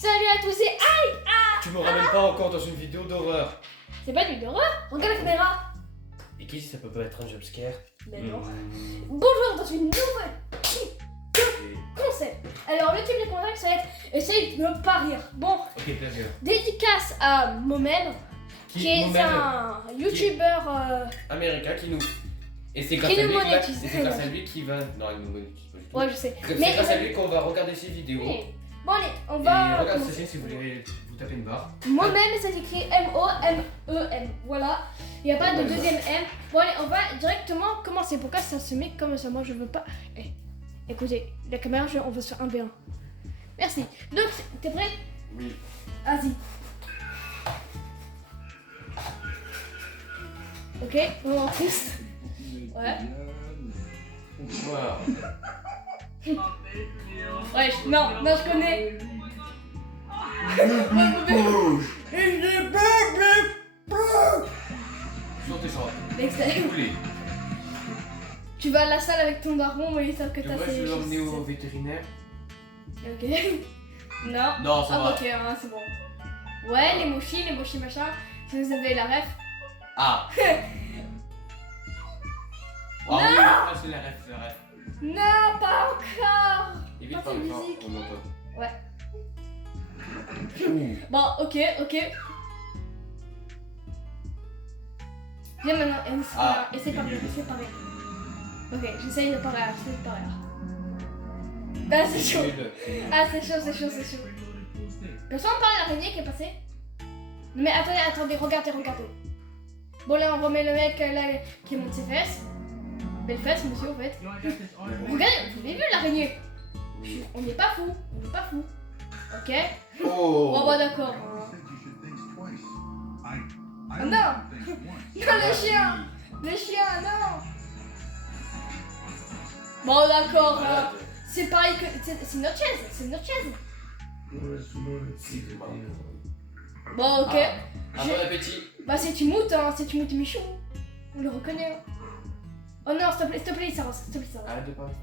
Salut à tous et aïe. Tu me ramènes pas encore dans une vidéo d'horreur. C'est pas du d'horreur. Regarde la caméra. Et qui ça peut pas être un jumpscare? Mais non. Bonjour dans une nouvelle concept. Alors le type de contact ça va être essaye de ne pas rire. Bon, Ok, bien sûr. dédicace à Momem qui est un youtubeur américain qui nous... Et c'est grâce, qui nous monétise. grâce à lui qui va... Non, il nous monétise pas du tout. Ouais, je sais. C'est grâce à lui qu'on va regarder ses vidéos. Mais, bon allez, on Et va regarde commencer. cette chaîne si vous voulez vous taper une barre. Moi-même, ça s'écrit M-O-M-E-M. Voilà. Il n'y a pas de deuxième M. Bon, allez, on va directement commencer. Pourquoi ça se met comme ça? Moi, je veux pas. Écoutez, la caméra, on va se faire un B1. Merci. Donc, t'es prêt? Oui. Vas-y. Ok, moment triste. Ouais. Voilà. Ouais, non, je connais. Sur tes jambes. L'extérieur. Vous voulez. Tu vas à la salle avec ton daron, mais ils savent que Tu t'as vois, je ces vais choses. l'emmener au vétérinaire. Ok. Non. Non, ça Ah, va. ok, hein, c'est bon. Ouais, les mochis machin. Si vous avez la ref. Ah. Ah oui, ah, c'est la ref, c'est la ref. Non, pas encore. Évite Ah, par c'est le fort, musique. on entend. Ouais. Ouh. Bon, ok. Viens maintenant, essaye par rire. Ok, j'essaye de pas rire, Ah, c'est chaud. Ah, c'est chaud. Personne parle à l'araignée qui est passée. Mais attendez, regardez. Bon, là, on remet le mec là, qui monte ses fesses. Belle fesse, monsieur, en fait. Regardez, vous avez vu l'araignée? On n'est pas fou. Ok. Oh. Bon, d'accord. Oh non. Non, le chien, non. Bon, d'accord. Malade. C'est pareil que... C'est notre chaise. Bon, ok. Ah, bon appétit. Bah, c'est Timout, et Michou. On le reconnaît. Hein. Oh non, s'il te plaît, ça reste. Arrête de parler.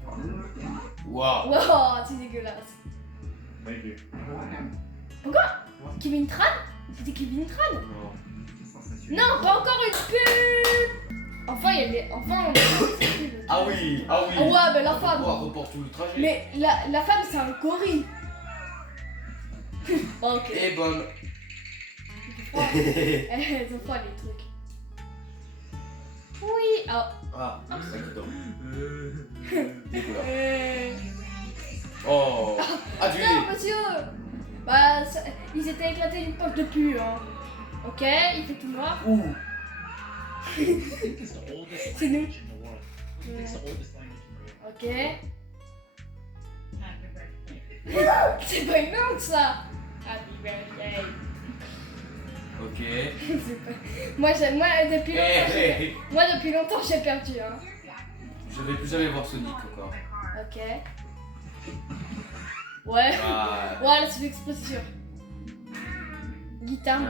Waouh. Wow, c'est dégueulasse. Pourquoi? Kevin Tran? C'était Kevin Tran? Non. Non, pas encore une pub. Enfin, on a des pubs. Ah oui. Ah ouais, bah la femme. On reporte tout le trajet. Mais la femme, c'est un gorille. Bon, ok. Et bon. Elles ont froid les trucs. Oui. Ah. Ah, c'est ça qui dort. Euh... Oh. Adieu. Non, monsieur. Bah, ils étaient éclatés une poche de pu, hein. Ok, il fait tout noir. Ouh. C'est nous. Ok. C'est pas une langue, ça. Happy birthday. Ok. C'est pas... Moi, depuis longtemps, j'ai perdu, hein. Je vais plus jamais voir Sonic encore. Ok. Ouais. Ah. Ouais, là, c'est l'exposition. Guitare. Ouais.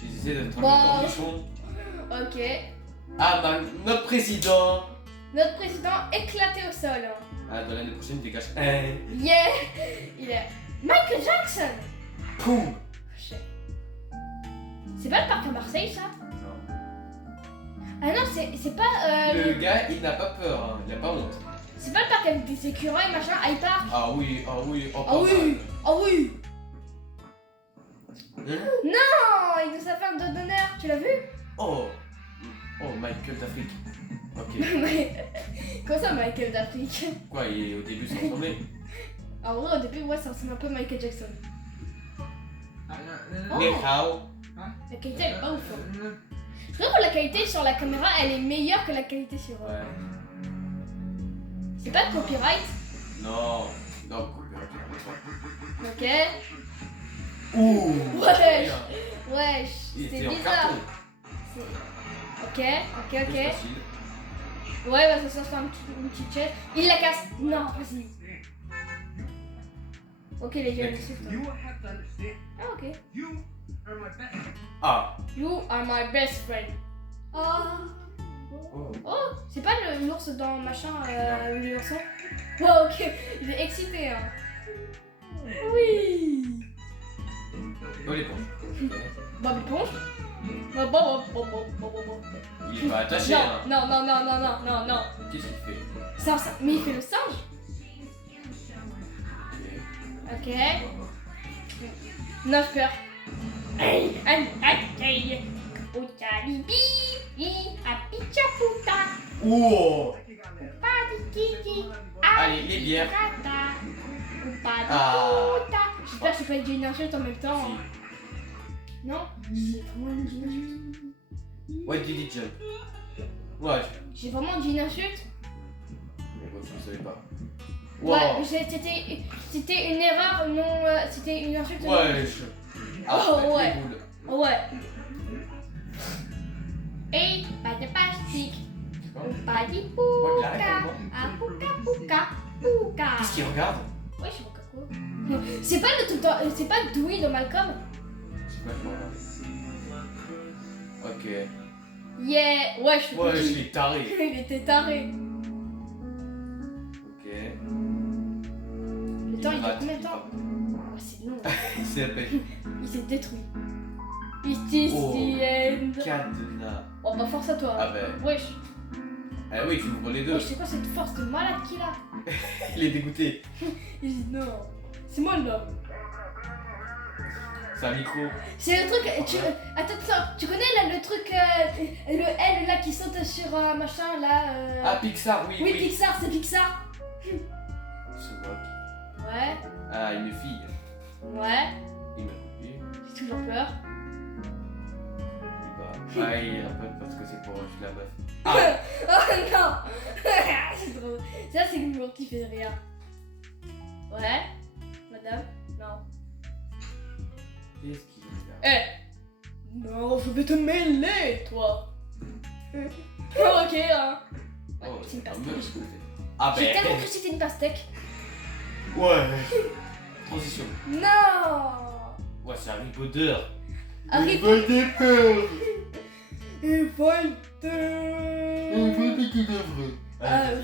J'essaie d'être un Bon. cornichon. Ok. Ah, notre président. Notre président éclaté au sol. Ah, dans l'année prochaine, il dégage. Yeah. Il est Michael Jackson. Poum. C'est pas le parc à Marseille, ça? Non. Ah non, c'est pas Le gars, il n'a pas peur, hein. Il n'a pas honte. c'est pas le parc avec des écureuils, machin, High Park. Ah oui. Ah oui. Non, il nous a fait un dos d'honneur, tu l'as vu? Oh, Michael d'Afrique. Ok. Comment ça, Michael d'Afrique? Quoi, au début, ça ressemblait. En vrai, au début, ouais, ça ressemble un peu à Michael Jackson. Oh. Mais how? La qualité, elle est pas ouf. Hein. Je trouve que la qualité sur la caméra, elle est meilleure que la qualité sur... Ouais. C'est pas de copyright? Non, Ok. Ouh. Ouais, Il c'était était en bizarre. carton. Ok. C'est facile. Ouais, bah ça sort une petite chaise. Il la casse. Non, vas-y. Ok, les gars, c'est ça. Ah, ok. Ah. You are my best friend. Oh. Oh. Oh, c'est pas l'ours dans machin, l'ourson? Wow, ok, il est excité, hein. Oui. Bob l'éponge. Ok. Bob l'éponge. Bon. Il est pas attaché, hein. Non. Qu'est-ce qu'il fait? Mais il fait le singe. Ok. Ok. Non, j'ai peur. Oh. Allez, les bières. Ah. J'espère que je fais une insulte en même temps. Si. Non? J'ai vraiment dit une insulte. What did it jump? Ouais. J'ai vraiment dit une insulte? Mais bon, tu ne savais pas. Ouais, Wow. c'était une erreur, non, c'était une insulte. non. Ouais. Oh, avec ouais. les boules. Ouais. Et pas de plastique. Pas de Ouais, mais arrête, pouka. moi. Ah, pouka. Qu'est-ce qu'il regarde? Ouais, je sais pas quoi. C'est pas le tout c'est pas Dewey dans Malcolm. Je sais pas quoi regarder. Ok. Yeah, ouais, je suis Ouais, je l'ai taré. Il était taré. Ok. Le temps, il dure rate, combien de temps? rate. Oh, c'est long. Il s'est appelé Il s'est détruit. It is Oh. the end. Cadenas. Oh, bah force à toi. Ah ben. Wesh. Ah oui, tu ouvres les deux. Wesh, c'est quoi cette force de malade qu'il a? Il est dégoûté. Il dit non. C'est moi l'homme. C'est un micro. C'est le truc. Attends, tu connais là le truc. Le L là qui saute sur un machin là. Ah, Pixar, oui. Oui, Pixar, c'est Pixar. Se moque. Ouais, Ah, une fille. ouais. Il m'a coupé. J'ai toujours peur. Il va. Ah, il a peur parce que c'est pour juste la meuf. Oh non. C'est drôle. Ça, c'est l'humour qui fait rire. Ouais. Madame? Non. Qu'est-ce qu'il regarde? Eh! Non, je vais te mêler, toi! Ok, hein! Ouais, Oh, c'est une un pastèque. meuf, s'il vous plaît. Ah J'ai ben. tellement cru que c'était une pastèque. Ouais. Transition. Non! Ouais, c'est Harry Potter. Harry Potter. Et vol de...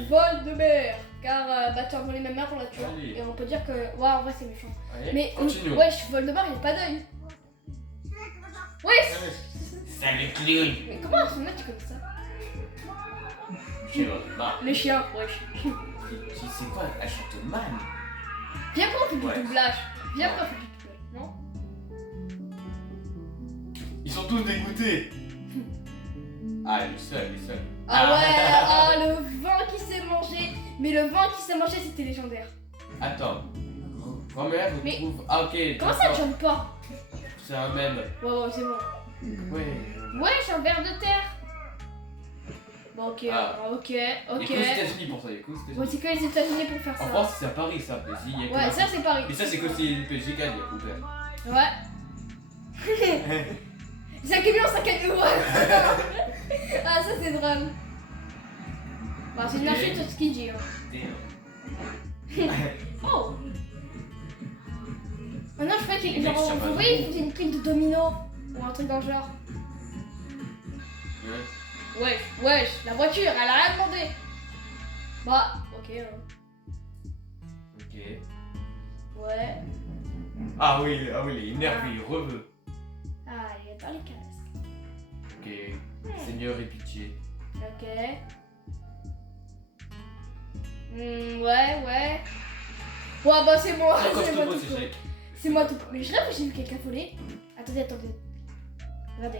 vol de mer! Car bah, tu as volé ma mère, on l'a tué. Allez. Et on peut dire que... Ouais, en vrai, c'est méchant. Allez, Mais continue. wesh, Voldemort, il a pas d'œil. Wesh! Salut Cléon. Mais comment son œil, tu connais ça? Les chiens, wesh. Tu sais quoi? Elle chante mal. Viens pour faire Ouais. du doublage. Viens pour faire du doublage, non? Ils sont tous dégoûtés. Ah, le seul. Ah ouais, le vin qui s'est mangé. Mais le vin qui s'est mangé, c'était légendaire. Attends. Grand-mère, vous Mais- trouve. Ah, ok. Comment ça, d'accord. tu jump pas? C'est un mème. Ouais, c'est bon. Ouais. Ouais, je suis un ver de terre. Bon, ok, Ah. ok. Il y a qu'aux États-Unis pour ça, il y a qu'aux États-Unis. Ouais, c'est que les États-Unis pour faire En ça. France, c'est à Paris ça. Mais si, il y a que Ouais, la ça France. c'est Paris. Et ça, c'est que c'est une PSG gagne, il y a couvert. Ouais. C'est un camion, sac à dos. Ah, ça c'est drôle. Bah, c'est une Ok. insulte ce qu'il dit. Hein. Oh. Maintenant, je ferais qu'il. Les mecs, Genre, ça va vous voyez, trop. il faisait une pile de domino. Ou un truc dans le genre. Ouais. Wesh, la voiture, elle a rien demandé. Bah, ok. Ok. Ouais. Ah oui, il est énervé, il reveut. Ah, il est dans les cases. Ok. Seigneur et pitié. Ok. Ouais. Ouais, bah c'est moi. Ah, quand je C'est te moi vois, tout c'est court. sec. C'est moi tout. Mais je rêve que j'ai vu quelqu'un voler. Attendez. Regardez.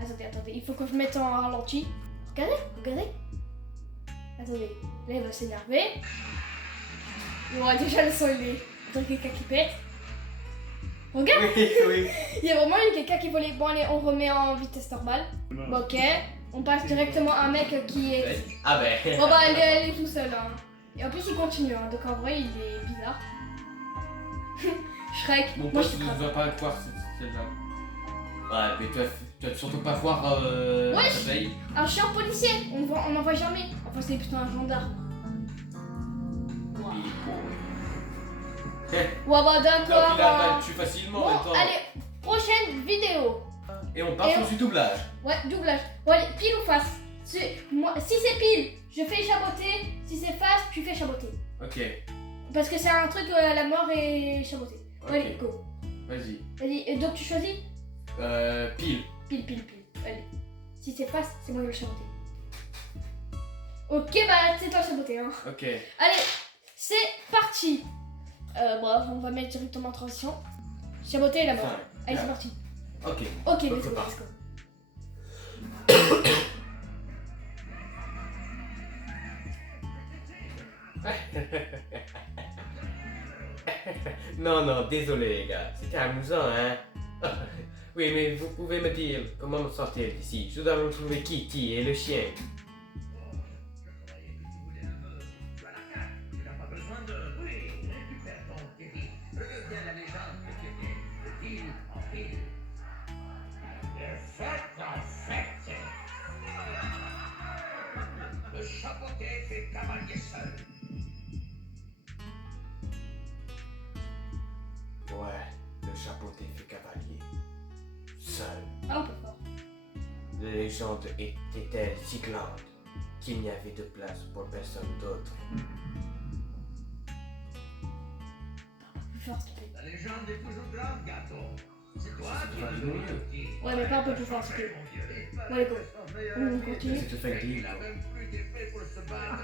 Attendez. Il faut que je mette en ralenti. Regardez. Attendez. Là, il va s'énerver. Ouais, déjà le son, il est. Attends, quelqu'un qui pète. Regarde. Oui. Il y a vraiment eu quelqu'un qui volait. Bon, allez, on remet en vitesse normale. Bon, ok. On passe directement à un mec qui est. Ah ben. Bon, bah, elle est tout seul. Hein. Et en plus, il continue. Hein. Donc, en vrai, il est bizarre. Shrek. Mon Moi, pote, je tu suis ne vas pas croire celle-là. Ouais, mais tu vas surtout pas croire. Ouais. la veille. un chien policier. On n'en voit jamais. Enfin, c'est plutôt un gendarme. Il est pauvre. Ouais, bah, Donc d'accord. il a battu facilement en même Bon, temps. allez, prochaine vidéo. Et on part Et sur on- du doublage. Ouais, doublage. Bon, allez, pile ou face. Si c'est pile, je fais chaboter. Si c'est face, tu fais chaboter. Ok, Parce que c'est un truc, la mort et chaboter. ok. Allez, go. Vas-y. Vas-y, et donc tu choisis Pile. Pile. Allez. Si c'est face, c'est moi qui vais le chaboter. Ok, bah c'est toi le chaboter. Hein. Ok. Allez, c'est parti. Bref, on va mettre directement en transition. Chaboter et la mort. Enfin, Allez, là. c'est parti. Ok. Ok, Bonne let's go, prépa. let's go. Non, désolé les gars, c'était amusant, hein. Oui, mais vous pouvez me dire comment me sortir d'ici. Je dois retrouver Kitty et le chien. Le chapeauté fait cavalier seul. Ouais, le chapeauté fait cavalier. Seul. Un peu fort. La légende était si grande qu'il n'y avait de place pour personne d'autre. Plus fort, s'il te plaît. La légende est toujours grande, gâteau. C'est toi qui pas es mieux. le petit. Ouais, mais pas un peu plus fort, s'il te plaît. Ouais, go. On continue. C'est te fait Il glingo. a même plus d'épée pour se battre.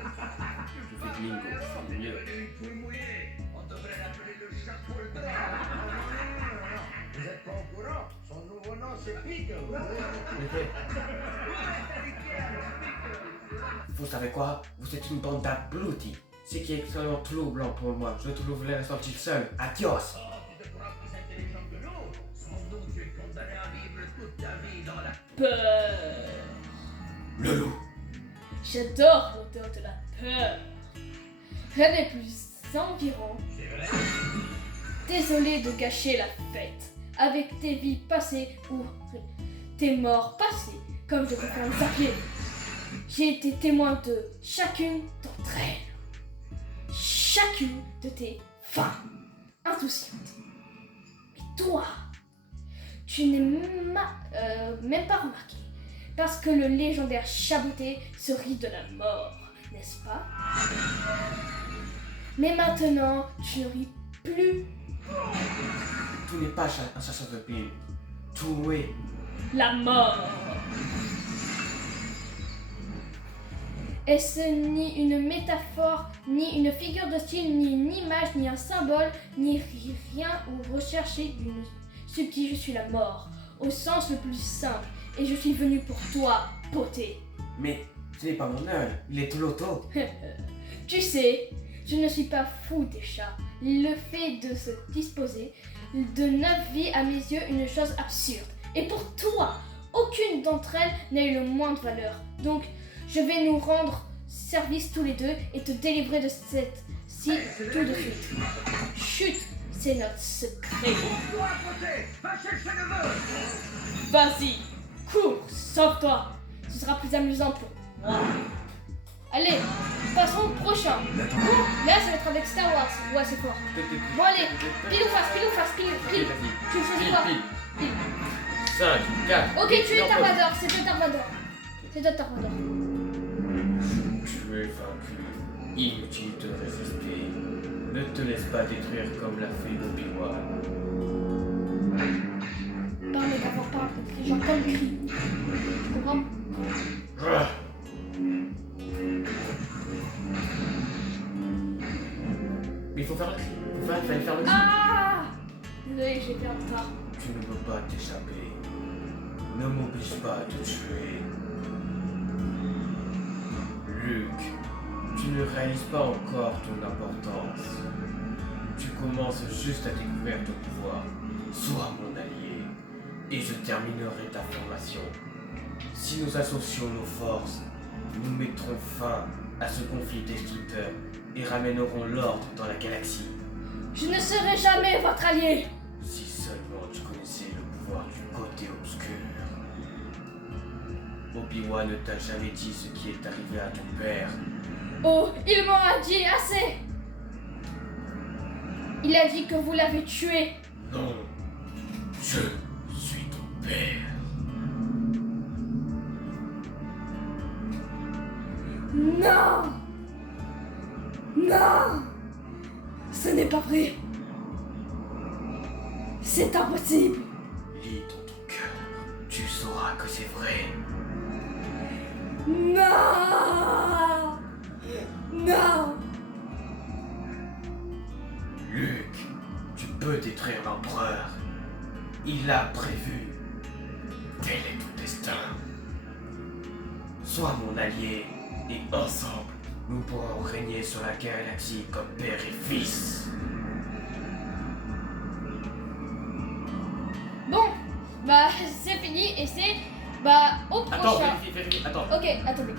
Je fais glingo. C'est mieux. devenu une poule mouillée. On devrait l'appeler le chapeau le drap. Vous êtes pas au courant? Son nouveau nom c'est Pickle. Vous savez quoi? Vous êtes une bande d'abrutis. Ce qui est extrêmement troublant pour moi. Je trouve les ressentir seul. Adios! Oh, tu te crois plus intelligent que nous? Sans doute tu es condamné à vivre toute ta vie dans la... Peur. Le loup! J'adore l'odeur de la peur. Rien n'est plus environ. C'est vrai? Désolé de gâcher la fête avec tes vies passées ou tes morts passées, comme je préfère les appeler. J'ai été témoin de chacune d'entre elles. Chacune de tes fins insouciantes. Mais toi, tu n'es même pas remarqué. Parce que le légendaire chaboté se rit de la mort, n'est-ce pas? Mais maintenant, tu ne ris plus Tu n'es pas un chasseur de primes. Tu es. la mort. Est-ce ni une métaphore, ni une figure de style, ni une image, ni un symbole, ni rien ou recherché d'une subtile? Je suis la mort, au sens le plus simple, et je suis venu pour toi, poté. Mais ce n'est pas mon œil, il est tout l'auto. Tu sais, je ne suis pas fou des chats. Le fait de se disposer de 9 vies à mes yeux une chose absurde. Et pour toi, aucune d'entre elles n'a eu le moindre valeur. Donc, je vais nous rendre service tous les deux et te délivrer de cette-ci tout de suite. Chut, c'est notre secret. Toi, côté, va chercher le vœu. Vas-y, cours, sauve-toi. Ce sera plus amusant pour moi. Allez, passons au prochain. Oh, là, ça va être avec Star Wars. Ouais, c'est fort. Bon, allez, pile ou face, pile. Ok, vas-y. Tu choisis Pile, quoi? pile. Pile. 5, 4. Ok, tu es Dark Vador, c'est toi Dark Vador. C'est toi Dark Vador. Tu es vaincu. Inutile de résister. Ne te laisse pas détruire comme l'a fait Obi-Wan. Parle d'abord, parle, genre comme cri. Tu comprends? Ah. Mais il faut faire le cri. Il fallait faire le cri. Ah! Désolé, j'ai fait un retard. Tu ne peux pas t'échapper. Ne m'oblige pas à te tuer. Luke, tu ne réalises pas encore ton importance. Tu commences juste à découvrir ton pouvoir. Sois mon allié, et je terminerai ta formation. Si nous associons nos forces, nous mettrons fin à ce conflit destructeur et ramènerons l'ordre dans la galaxie. Je ne serai jamais votre allié. Si seulement tu connaissais le pouvoir du côté obscur. Obi-Wan ne t'a jamais dit ce qui est arrivé à ton père. Oh, il m'en a dit assez. Il a dit que vous l'avez tué. Non, je suis ton père. Non! Non! Ce n'est pas vrai! C'est impossible! Lis dans ton cœur. Tu sauras que c'est vrai. Non! Non! Luc, tu peux détruire l'empereur. Il l'a prévu. Tel est ton destin. Sois mon allié et ensemble, nous pourrons régner sur la galaxie comme père et fils. Bon, bah c'est fini et c'est bah au Attends, prochain. vérifie, attends. Ok, attendez.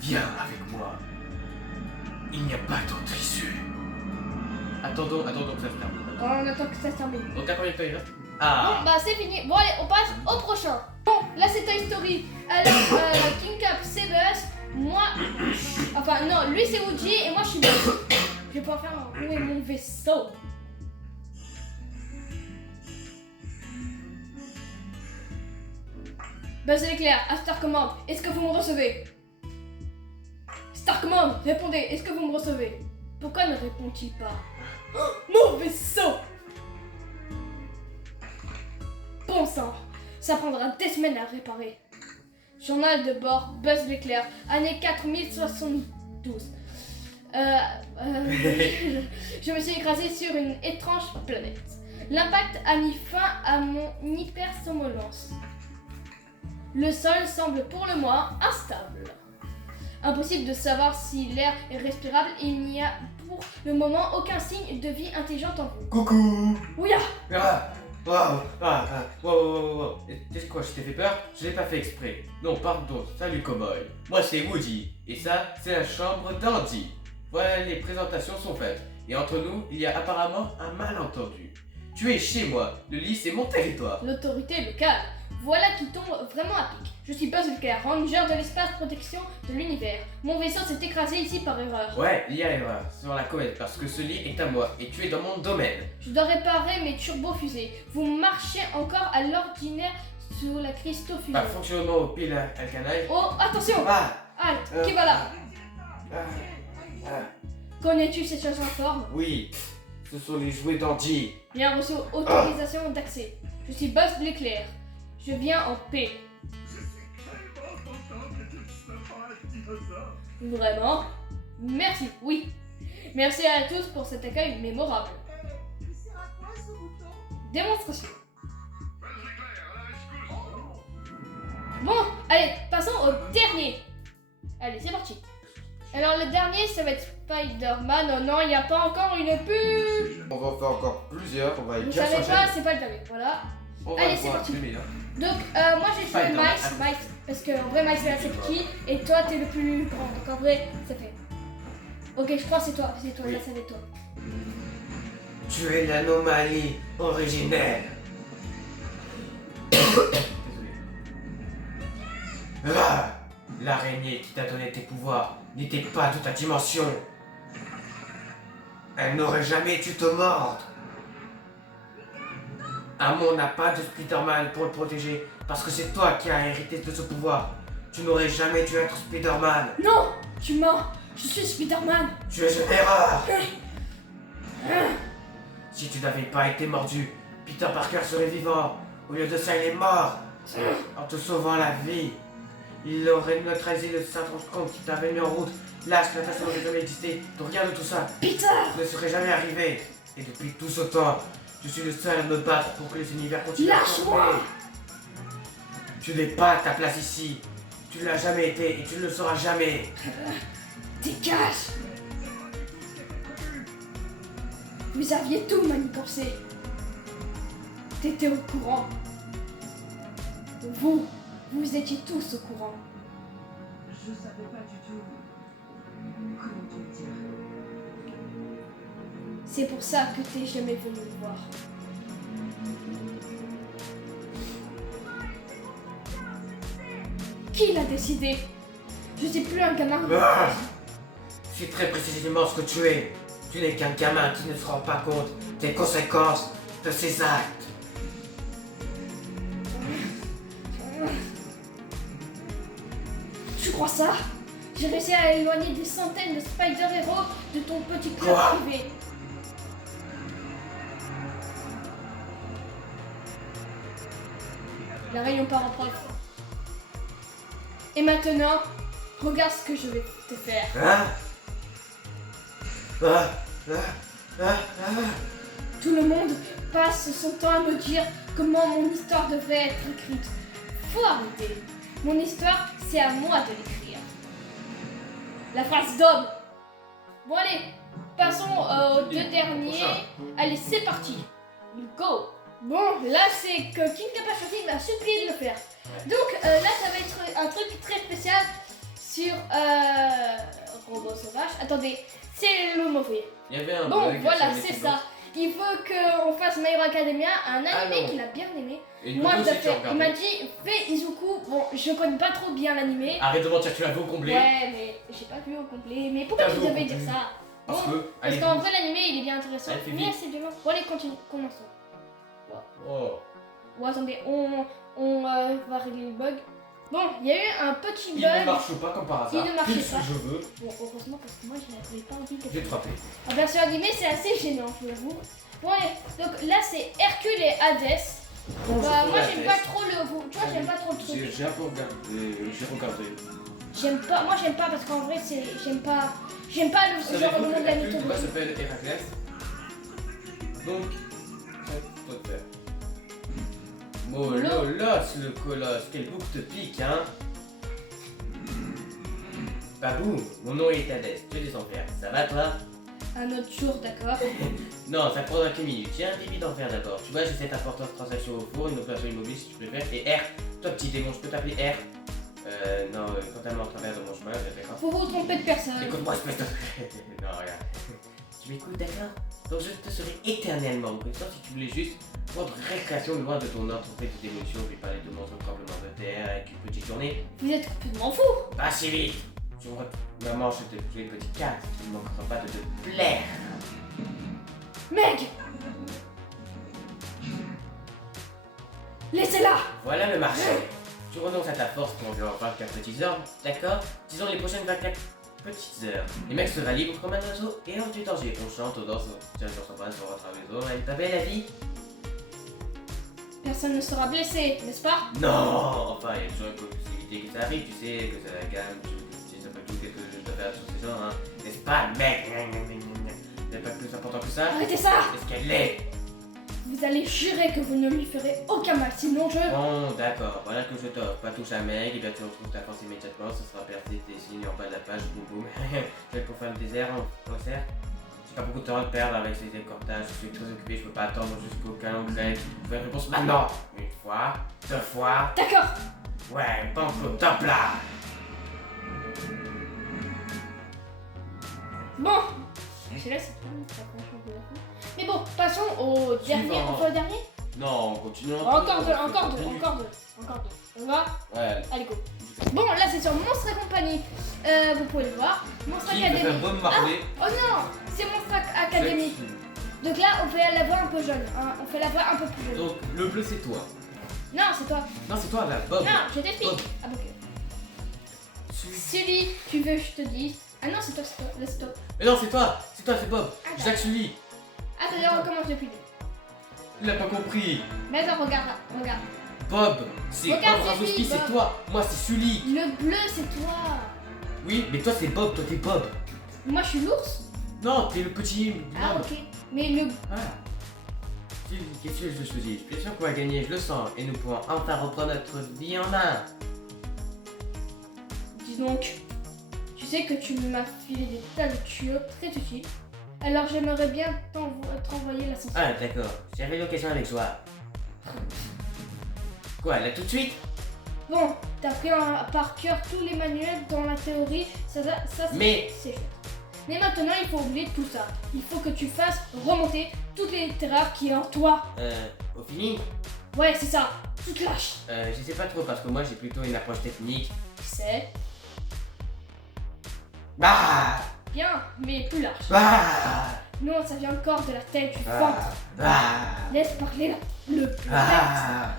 Viens avec moi. Il n'y a pas d'autre issue. Attendons que ça se termine. On attend que ça se termine. Donc, à combien de temps il reste? Bon, Ah, bah c'est fini. Bon, allez, on passe au prochain. Bon, là c'est Toy Story. Alors, King Cup, c'est Buzz. Moi, enfin, non, lui c'est Woody et moi je suis Buzz. Je vais pouvoir faire où est mon vaisseau. Buzz l'éclair, à Star Command, est-ce que vous me recevez? Star Command, répondez, est-ce que vous me recevez? Pourquoi ne répond-il pas? Mon vaisseau! Bon sang, ça prendra des semaines à réparer. Journal de bord, Buzz l'éclair, année 4072. Je me suis écrasé sur une étrange planète. L'impact a mis fin à mon hypersomnolence. Le sol semble pour le moins instable. Impossible de savoir si l'air est respirable et il n'y a pour le moment aucun signe de vie intelligente en vous. coucou. Ouya! Wow. Tu sais quoi, je t'ai fait peur? Je l'ai pas fait exprès. Non, pardon, salut cowboy. Moi c'est Woody, et ça, c'est la chambre d'Andy. Voilà, les présentations sont faites. Et entre nous, il y a apparemment un malentendu. Tu es chez moi, le lit c'est mon territoire. L'autorité locale. Voilà qui tombe vraiment à pic. Je suis Buzz l'éclair, ranger de l'espace protection de l'univers. Mon vaisseau s'est écrasé ici par erreur. Ouais, il y a erreur sur la comète parce que ce lit est à moi et tu es dans mon domaine. Je dois réparer mes turbofusées. Vous marchez encore à l'ordinaire sur la cristofusée. Par fonctionnement au pile alcanaï. Oh, attention! Ah, Halte, qui va là? ah, Connais-tu ces choses informes? oui, ce sont les jouets d'Andy. Bien reçu autorisation d'accès. Je suis Buzz l'éclair. Je viens en paix. Vraiment? Merci, oui. Merci à tous pour cet accueil mémorable. Démonstration. Bon, allez, passons au dernier. Allez, c'est parti. Alors le dernier, ça va être Spider-Man. Oh non, il n'y a pas encore une pub. On va en faire encore plusieurs, on va Vous y savez pas, c'est pas le dernier. Voilà. On va Allez, c'est voir parti. celui-là. Donc, moi j'ai joué Spider-Man. Miles, parce qu'en vrai Miles c'est assez petit et toi t'es le plus grand, donc en vrai ça fait. Ok, je crois que c'est toi, Oui. là ça va être toi. Tu es l'anomalie originelle. Désolé. Ah, l'araignée qui t'a donné tes pouvoirs n'était pas de ta dimension. Elle n'aurait jamais dû te mordre. Amon n'a pas de Spider-Man pour le protéger parce que c'est toi qui as hérité de ce pouvoir. Tu n'aurais jamais dû être Spider-Man. Non, tu mens, je suis Spider-Man. Tu es une erreur. Si tu n'avais pas été mordu, Peter Parker serait vivant. Au lieu de ça, il est mort. En te sauvant la vie. Il aurait neutralisé le syndrome qui t'avait mis en route. Là, la place n'aurait jamais existé. Donc rien de tout ça Peter. ne serait jamais arrivé. Et depuis tout ce temps, je suis le seul à me battre pour que les univers continuent à Lâche-moi. tourner. Tu n'es pas à ta place ici. Tu ne l'as jamais été et tu ne le seras jamais. Dégage. Vous aviez tout manipulé. T'étais au courant. Vous étiez tous au courant. Je savais pas du tout comment te le dire. C'est pour ça que t'es jamais venu me voir. Qui l'a décidé? Je suis plus un gamin. Ah, c'est très précisément ce que tu es. Tu n'es qu'un gamin qui ne se rend pas compte des conséquences de ses actes. Tu crois ça? J'ai réussi à éloigner des centaines de Spider-Héros de ton petit club Quoi? privé. La réunion part en prof. Et maintenant, regarde ce que je vais te faire. Hein? Ah, ah, ah, ah. Tout le monde passe son temps à me dire comment mon histoire devrait être écrite. Faut arrêter. Mon histoire, c'est à moi de l'écrire. La phrase d'homme. Bon allez, passons aux deux derniers. Allez, c'est parti. Go. Bon, là c'est que King Kappa m'a supplié de le faire. Donc là ça va être un truc très spécial sur Robot Sauvage. Attendez, c'est le mauvais. Il y avait un Bon, bug voilà, sur les c'est pilotes. ça. Il veut qu'on fasse My Hero Academia, un Ah animé non. qu'il a bien aimé. Et Moi, Nico je l'ai aussi, tu as fait. Il regardé. m'a dit, fais Izuku. Bon, je connais pas trop bien l'animé. Arrête de mentir, tu l'as vu au complet. Ouais, mais j'ai pas vu au complet. Mais pourquoi T'as tu vu au devais dire complet. ça? Parce Bon, que, parce allez, qu'en vrai, l'animé il est bien intéressant. Allez, fais Mais vite. c'est violent. Bon, allez, continue. Commençons. oh, Bon, attendez, on va régler le bug. Bon, il y a eu un petit il ne bug. marche pas comme par hasard. Il ne marchait Pile ce pas. que je veux, Bon, heureusement, parce que moi, je n'avais pas envie de je vais te frapper. En version animée, c'est assez gênant, je vous l'avoue. Bon, allez, donc là, c'est Hercule et Hades. Bah, moi, j'aime pas trop le. Tu vois, j'aime pas trop le truc. J'ai un peu regardé. J'ai regardé. J'aime pas, moi, j'aime pas parce qu'en vrai, c'est. J'aime pas le genre le monde de la Hercule, tu vois, mythologie. s'appelle Héraclès. Donc, ça doit te faire. Molosse, le colosse, quel bouc te pique, hein? Babou, mon nom est Hadès, tu es des enfers. Ça va, toi? Un autre jour, d'accord. Non, ça prendra que minutes. Tiens, un débit d'enfer d'abord. Tu vois, j'ai cette importante transaction au four, une opération immobile si tu préfères. Et R, toi petit démon, je peux t'appeler R? Non, quand t'as en travers de mon chemin, d'accord? Faut vous tromper de personne. Écoute-moi, espèce de... non, regarde. Tu m'écoutes, d'accord? Donc je te serai éternellement reconnaissant si tu voulais juste prendre récréation loin de ton entreprise de démolition. Je vais parler de monstres tremblement de terre avec une petite journée. Vous êtes complètement fou. Pas si vite! Tu vois, maman, je te fais une petite carte. Tu ne manqueras pas de te plaire. Meg, laissez-la. Voilà le marché. Tu renonces à ta force pour environ 24 petits ordres, d'accord? Disons les prochaines 24 petites heures. Les mecs sera libre comme un oiseau et hors du danger. On chante, on danse, on tient sur son bras, on rentre à la maison. Elle est pas belle la vie? Personne ne sera blessé, n'est-ce pas? Non! Enfin, il y a toujours une possibilité que ça arrive, tu sais, que ça gagne, tu sais pas tout, qu'est-ce que je dois faire sur ces gens, hein? N'est-ce pas, mec? C'est pas plus important que ça? Arrêtez ça. Est-ce qu'elle l'est? Vous allez jurer que vous ne lui ferez aucun mal, sinon je... Bon, d'accord, voilà que je t'offre. Pas touche à mec, et bien tu retrouves ta force immédiatement, ça sera percé tes signes en bas de la page, boum boum. Je vais pour faire le désert, on sert. J'ai pas beaucoup de temps à perdre avec ces décortages, je suis très occupé, je peux pas attendre jusqu'au canon grec. Je veux une réponse maintenant. Une fois, deux fois. D'accord. Ouais, banque au top là. Bon. Je laisse ça franchement de la fin. Mais bon, passons au dernier. Suivant. Enfin, au dernier. Non, on continue Encore deux. On va. Ouais. Allez, go. Bon, là c'est sur Monstre et compagnie. Vous pouvez le voir. Monstre Qui veut faire Academy. bonne marée? Oh non, c'est Monstre Academy. Donc là, on fait la voix un peu jeune. Hein. On fait la voix un peu plus jeune. Donc, le bleu c'est toi. Non, c'est toi. Non, c'est toi, la Bob. Non, je t'explique. Bob. Ah, bon, ok. Sully, tu veux, je te dis. Ah non, c'est toi, c'est toi. Là, c'est toi. Mais non, c'est toi, c'est toi, Bob. Ah, Jacques Sully. Attendez, on recommence depuis le début. Il a pas compris. Mais attends, regarde là, regarde. Bob, c'est Regarde, Bob Razowski, c'est lui, c'est Bob. toi. Moi, c'est Sully. Le bleu, c'est toi. Oui, mais toi, c'est Bob, toi, t'es Bob. Moi, je suis l'ours. Non, t'es le petit. Ah, homme. ok. Mais le. Ah. Qu'est-ce que je choisis? Je suis bien sûr qu'on va gagner, je le sens. Et nous pourrons enfin reprendre notre vie en main. Dis donc, tu sais que tu m'as filé des tas de tuyaux très utiles. Alors, j'aimerais bien t'envoyer l'ascenseur. Ah, d'accord. J'avais l'occasion avec joie. Quoi, là tout de suite? Bon, t'as appris par cœur tous les manuels dans la théorie. Ça Mais- c'est chouette. Mais maintenant, il faut oublier tout ça. Il faut que tu fasses remonter toutes les terreurs qui est en toi. Au fini? Ouais, c'est ça. Toute lâche. Je sais pas trop parce que moi j'ai plutôt une approche technique. C'est Bah! bien, mais plus large. Bah! Non, ça vient encore de la tête, du Bah! ventre. Bah! Laisse parler le plus. Bah!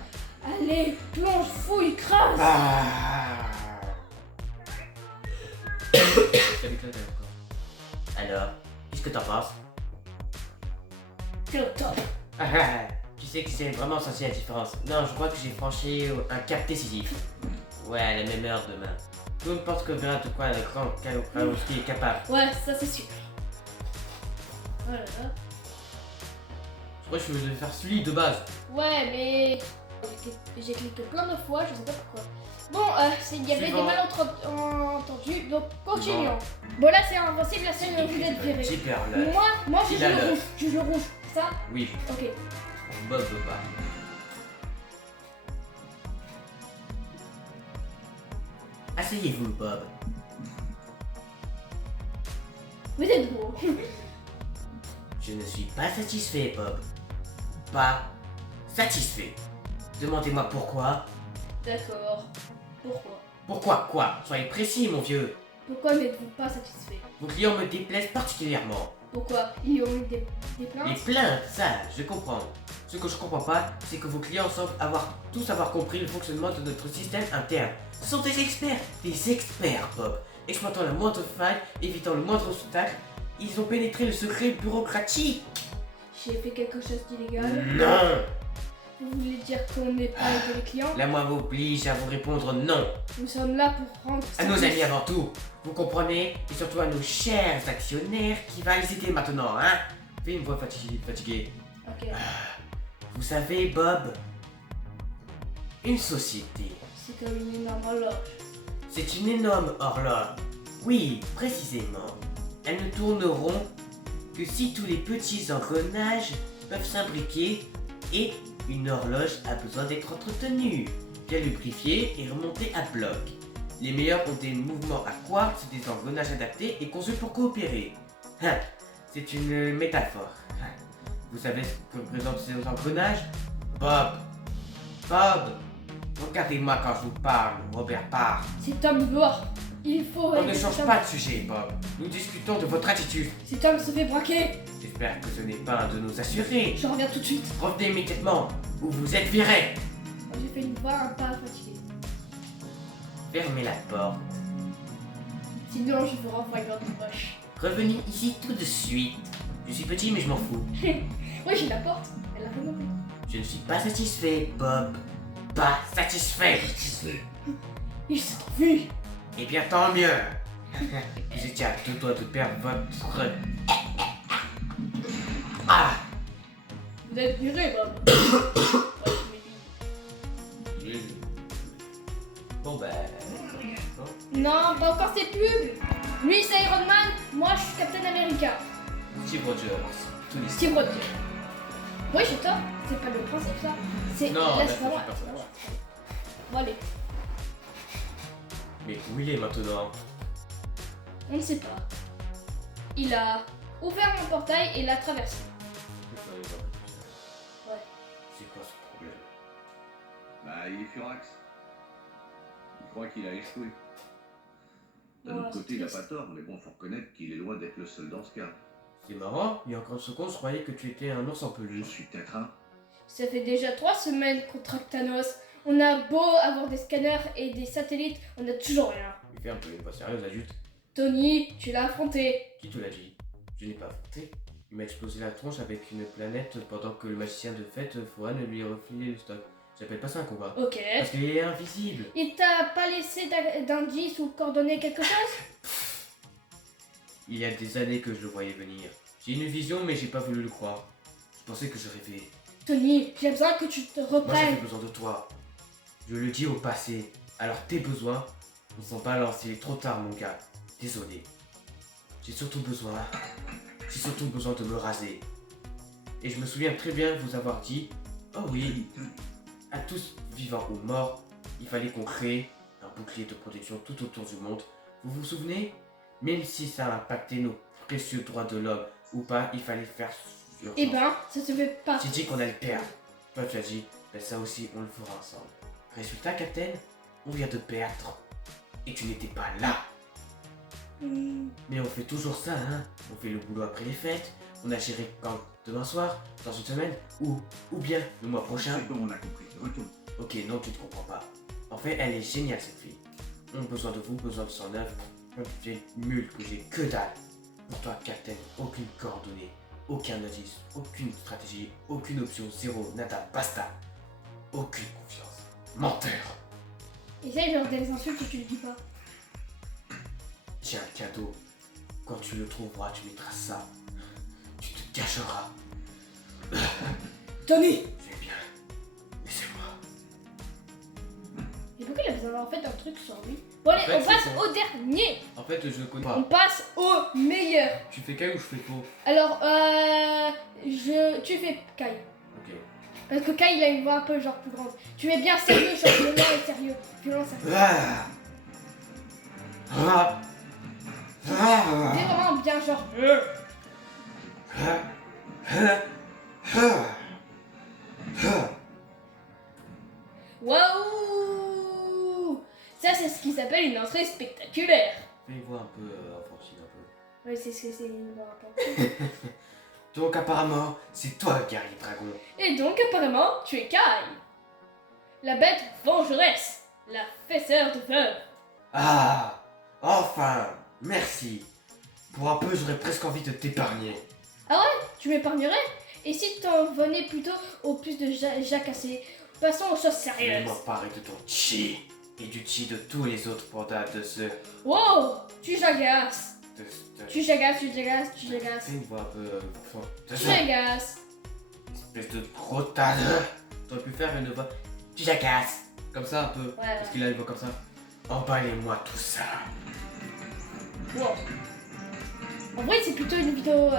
Allez, plonge, fouille, crase. Bah! avec la tête encore. Alors, qu'est-ce que t'en penses? C'est au top. Ah ah ah, tu sais que c'est vraiment senti la différence. Non, je crois que j'ai franchi un cap décisif. Ouais, à la même heure demain. Tout le monde pense que verra de quoi le grand Kalowski est capable. Ouais, ça c'est sûr. Oh là là. Je crois que je devais faire celui de base. Ouais, mais j'ai cliqué plein de fois, je sais pas pourquoi. Bon, il y avait des Suivant. malentendus, donc continuons. Bon, là c'est invincible, la scène où vous êtes viré. Super là. Moi je Il joue a le l'œuf. rouge, je joue le rouge, c'est ça? Oui, Ok. Bob Boba. Asseyez-vous, Bob. Vous êtes beau. Je ne suis pas satisfait, Bob. Pas satisfait. Demandez-moi pourquoi. D'accord. Pourquoi? Pourquoi quoi? Soyez précis, mon vieux. Pourquoi n'êtes-vous pas satisfait? Vos clients me déplaisent particulièrement. Pourquoi? Ils ont eu des Les plaintes? plaintes, ça, je comprends. Ce que je comprends pas, c'est que vos clients semblent tous avoir compris le fonctionnement de notre système interne. Ce sont des experts, Bob. Exploitant la moindre faille, évitant le moindre obstacle, ils ont pénétré le secret bureaucratique. J'ai fait quelque chose d'illégal. Non! Vous voulez dire qu'on n'est pas avec les clients? La moi m'oblige à vous répondre non. Nous sommes là pour rendre À nos service. amis avant tout, vous comprenez? Et surtout à nos chers actionnaires qui va les aider maintenant, hein? Fais une voix fatiguée. Ok. Vous savez, Bob, une société, C'est comme une énorme horloge. c'est une énorme horloge. Oui, précisément. Elles ne tourneront que si tous les petits engrenages peuvent s'imbriquer et une horloge a besoin d'être entretenue, bien lubrifiée et remontée à bloc. Les meilleurs ont des mouvements à quartz, des engrenages adaptés et conçus pour coopérer. C'est une métaphore. Vous savez ce que représentent ces engrenages? Bob, regardez-moi quand je vous parle, Robert Parr. Cet homme noir. Il faut... On ne change pas de sujet, Bob. Nous discutons de votre attitude. Cet homme se fait braquer. J'espère que ce n'est pas un de nos assurés. Je reviens tout de suite. Revenez immédiatement ou vous êtes viré. J'ai fait une voix un peu fatiguée. Fermez la porte. Sinon, je vous renvoie dans le moche. Revenez ici tout de suite. Je suis petit mais je m'en fous. Oui, j'ai la porte. Elle a remonté. Je ne suis pas satisfait, Bob. Pas satisfait. Il s'est enfui. Eh bien tant mieux. Vous étiez à deux doigts de perdre votre... Ah. Vous êtes viré, Bob. Ouais, je m'ai dit. Bon ben... Non, pas encore ces pubs. Lui, c'est Iron Man. Moi, je suis Captain America. Steve Rogers. Tous les... Steve Rogers. Oui, j'ai tort. C'est pas le principe, ça. C'est... Non, là, là, c'est pas moi. c'est pas c'est ça. pas moi. Bon, allez. Mais où il est maintenant? On ne sait pas. Il a ouvert mon portail et l'a traversé. Ouais. C'est quoi ce problème? Bah, il est furax. Il croit qu'il a échoué. D'un Voilà, autre côté, c'est il a triste. pas tort, mais bon, faut reconnaître qu'il est loin d'être le seul dans ce cas. C'est marrant, il y a encore une seconde, je croyais que tu étais un ours en Je peluche. suis peut-être un. Ça fait déjà 3 semaines qu'on traque Thanos. On a beau avoir des scanners et des satellites, on a toujours rien. Il fait un peu une voix sérieuse, adulte. Tony, tu l'as affronté. Qui te l'a dit? Je n'ai pas affronté. Il m'a explosé la tronche avec une planète pendant que le magicien de fête, Foran, lui refilait le stock. J'appelle pas ça un combat. Ok. Parce qu'il est invisible. Il t'a pas laissé d'indice ou coordonné quelque chose? Il y a des années que je le voyais venir. J'ai une vision, mais j'ai pas voulu le croire. Je pensais que je rêvais. Tony, j'ai besoin que tu te Moi, j'avais reprennes. besoin de toi. Je le dis au passé. Alors tes besoins ne sont pas lancés trop tard, mon gars. Désolé. J'ai surtout besoin de me raser. Et je me souviens très bien vous avoir dit, oh oui, à tous vivants ou morts, il fallait qu'on crée un bouclier de protection tout autour du monde. Vous vous souvenez? Même si ça a impacté nos précieux droits de l'homme ou pas, il fallait faire urgence. Eh ben, ça se fait pas. J'ai dit qu'on allait perdre. Toi tu as dit, ben ça aussi on le fera ensemble. Résultat, Captain, on vient de perdre. Et tu n'étais pas là. Mais on fait toujours ça, hein. On fait le boulot après les fêtes. On a géré quand demain soir, dans une semaine, ou bien le mois prochain. C'est bon, on a compris. Retourne. Ok, non, tu ne comprends pas. En fait, elle est géniale cette fille. On a besoin de vous, besoin de son œuvre. Quand j'ai nul, que j'ai que dalle. Pour toi, Captain, aucune coordonnée, aucun indice, aucune stratégie, aucune option, zéro, nada, basta. Aucune confiance. Menteur. Essaye genre des insultes que tu le dis pas. J'ai un cadeau. Quand tu le trouveras, tu mettras ça. Tu te cacheras. Tony! C'est bien. Laissez-moi. Et pourquoi il a besoin d'avoir fait un truc sur lui? Bon allez, En fait, on passe c'est ça. au dernier. En fait, je le connais On pas. passe au meilleur. Tu fais Kai ou je fais faux? Alors, tu fais Kai. Ok. Parce que Kai, il a une voix un peu genre plus grande. Tu es bien sérieux, genre violent et sérieux. Violent, sérieux. Ah. Ah. Tu es Ah. vraiment bien genre... Ah. Ah. Ah. Ah. Waouh! Ça, c'est ce qui s'appelle une entrée spectaculaire. Fais une voix un peu enfantine un peu. Oui, c'est ce que c'est une voix importante. Donc apparemment, c'est toi le guerrier dragon. Et donc, apparemment, tu es Kai. La bête vengeresse. La fesseur de fleurs. Ah. Enfin. Merci. Pour un peu, j'aurais presque envie de t'épargner. Tu m'épargnerais? Et si t'en venais plutôt au plus de jacassé? Passons aux choses Je vais sérieuses. m'emparer de ton chi. Et du chi de tous les autres pandas de ce... Wow! Tu jagasses. de- Tu jagasses, tu jagasses, tu jagasses. Fais une voix un peu... de Tu ça. jagasses. Espèce de gros tas de... T'aurais pu faire une voix... Tu jacasses. Comme ça un peu. Ouais, Parce qu'il a une voix comme ça. Emballez-moi tout ça. wow. En vrai, c'est plutôt une vidéo...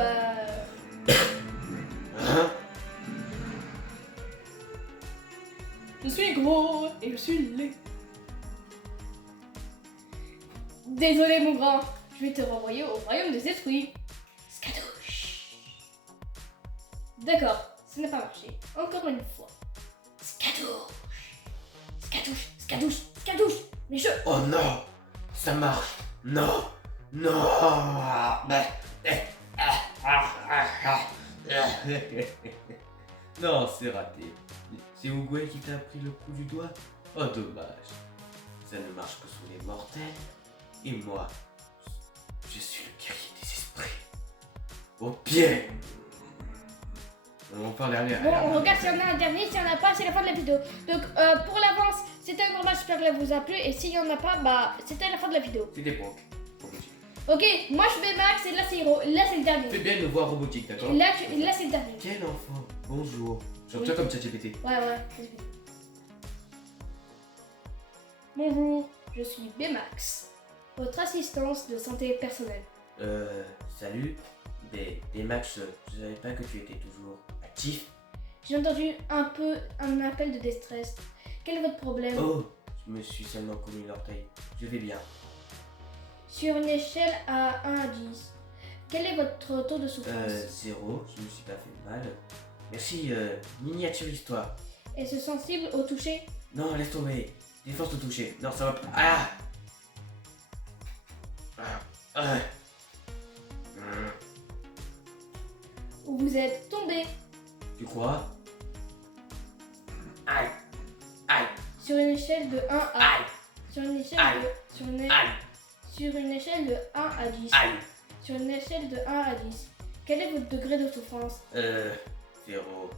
Hein? Je suis gros et je suis laid. Désolé mon grand, je vais te renvoyer au royaume des esprits. Skadouche. D'accord, ça n'a pas marché. Encore une fois. Skadouche. Skadouche, skadouche, skadouche. Mais je... Oh non. Ça marche. Non. Non. Non, c'est raté. C'est Oogway qui t'a pris le coup du doigt? Oh, dommage. Ça ne marche que sous les mortels. Et moi, je suis le guerrier des esprits. Au pied. On parle dernière. Bon, on regarde s'il y en a un dernier, s'il y en a pas, c'est la fin de la vidéo. Donc, pour l'avance, c'était un grand match, j'espère que ça vous a plu. Et s'il y en a pas, bah, c'était la fin de la vidéo. C'était bon. Ok, moi je vais Max et là c'est Hiro. Là c'est le dernier. Fais bien une voix robotique, d'accord? Là, là c'est le dernier. Quel enfant. Bonjour. Genre Oui. toi comme ChatGPT. Ouais, ouais. vas-y. Bonjour, je suis Bmax, votre assistance de santé personnelle. Salut. Des Max, je savais pas que tu étais toujours actif. J'ai entendu un peu un appel de détresse. Quel est votre problème? Oh, je me suis seulement commis l'orteil. Je vais bien. Sur une échelle à 1 à 10, quel est votre taux de souffrance? 0, je me suis pas fait mal. Merci, miniature histoire. Est-ce sensible au toucher? Non, laisse tomber. Défense de toucher. Non, ça va pas. Ah. Ou vous êtes tombé? Tu crois? Aïe. Aïe. Sur une échelle de 1 à... Aïe. Sur une échelle Aïe. de... Aïe. Sur une échelle de 1 à 10. Aïe. Sur une échelle de 1 à 10. Quel est votre degré de souffrance? 0.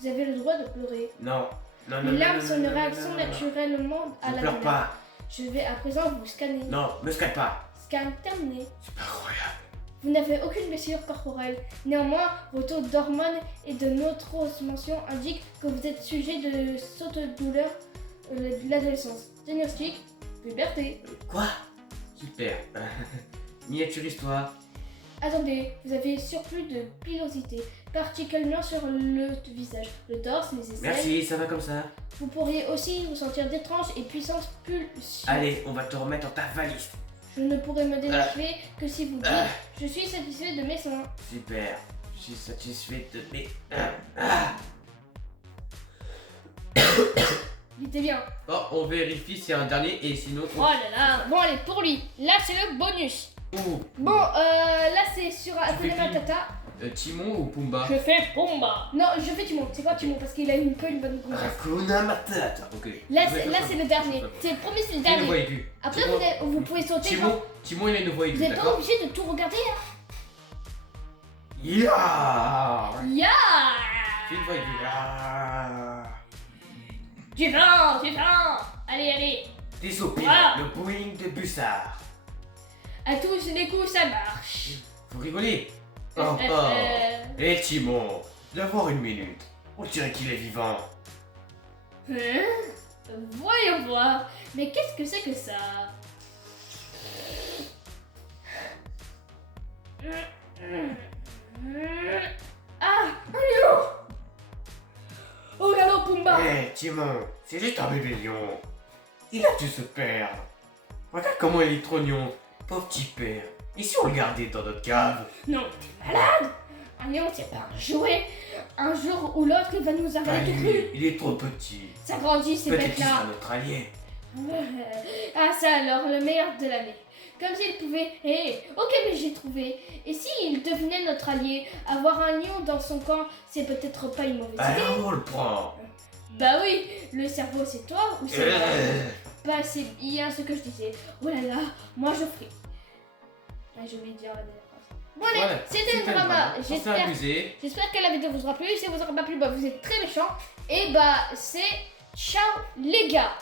Vous avez le droit de pleurer. Non. Non, non, Les non, larmes non, sont non, une non, réaction non, non. naturellement à Je la pleure douleur. pas. Je vais à présent vous scanner. Non, me scanne pas. Scan terminé. C'est pas incroyable. Vous n'avez aucune blessure corporelle. Néanmoins, vos taux d'hormones et de neurotransmission indiquent que vous êtes sujet de saute douleur de l'adolescence. Diagnostic, puberté. Quoi? Super. Miniature histoire. Attendez, vous avez surplus de pilosité, particulièrement sur le visage, le torse, les aisselles. Merci, ça va comme ça. Vous pourriez aussi vous sentir d'étranges et puissantes pulsions. Allez, on va te remettre dans ta valise. Je ne pourrai me désactiver que si vous dites Ah. je suis satisfait de mes seins. Super. Je suis satisfait de mes... Il était bien. Oh, on vérifie s'il y a un dernier et sinon... Oh là là. Bon allez, pour lui. Là c'est le bonus. Ouh. Bon, là c'est sur Hakuna fais qui Matata. Timon ou Pumba? Je fais Pumba. Non, je fais Timon. C'est quoi Timon? Parce qu'il a une queue, une bonne grosse. Hakuna Matata. Ok. Là, c'est le dernier. C'est le premier, c'est le Il a une voix dernier. aiguë. Après, Timon- vous pouvez sauter. Timon, il a une voix Vous aiguë, n'êtes pas d'accord? obligé de tout regarder. Hein. Ya. Ya. C'est une voix aiguë. Ya. Tu prends, tu prends. Allez, allez. Des soupirs, Ah. le bowling de Bussard. À tous les coups, ça marche. Vous rigolez? Euh, Oh, euh, oh. euh. Eh Timon, d'avoir une minute. On dirait qu'il est vivant. Hein? Voyons voir. Mais qu'est-ce que c'est que ça? Ah, un lion! Oh, regarde Pumba! Eh Timon, c'est juste un bébé lion. Il a dû se perdre. Regarde comment il est trognon. Pauvre petit père. Et si on le gardait dans notre cave? Non, t'es malade! Un lion, c'est pas un jouet. Un jour ou l'autre, il va nous Pas avaler tout lui, cru. il est trop petit. Ça grandit, ces Peut-être qu'il bêtes-là. sera notre allié. Ah ça alors, le meilleur de l'année. Comme s'il pouvait... ok mais j'ai trouvé. Et s'il devenait notre allié, avoir un lion dans son camp, c'est peut-être pas une mauvaise idée. Alors on le prend. Bah oui, le cerveau c'est toi ou c'est moi? Euh, Bah c'est bien ce que je disais. Oh là là, moi je ferai. Ah, j'ai oublié de dire la dernière phrase. Bon allez, voilà, c'était le drama. On s'est J'espère amusé. que la vidéo vous aura plu. Si elle vous aura pas plu, bah vous êtes très méchants. Et bah c'est ciao les gars.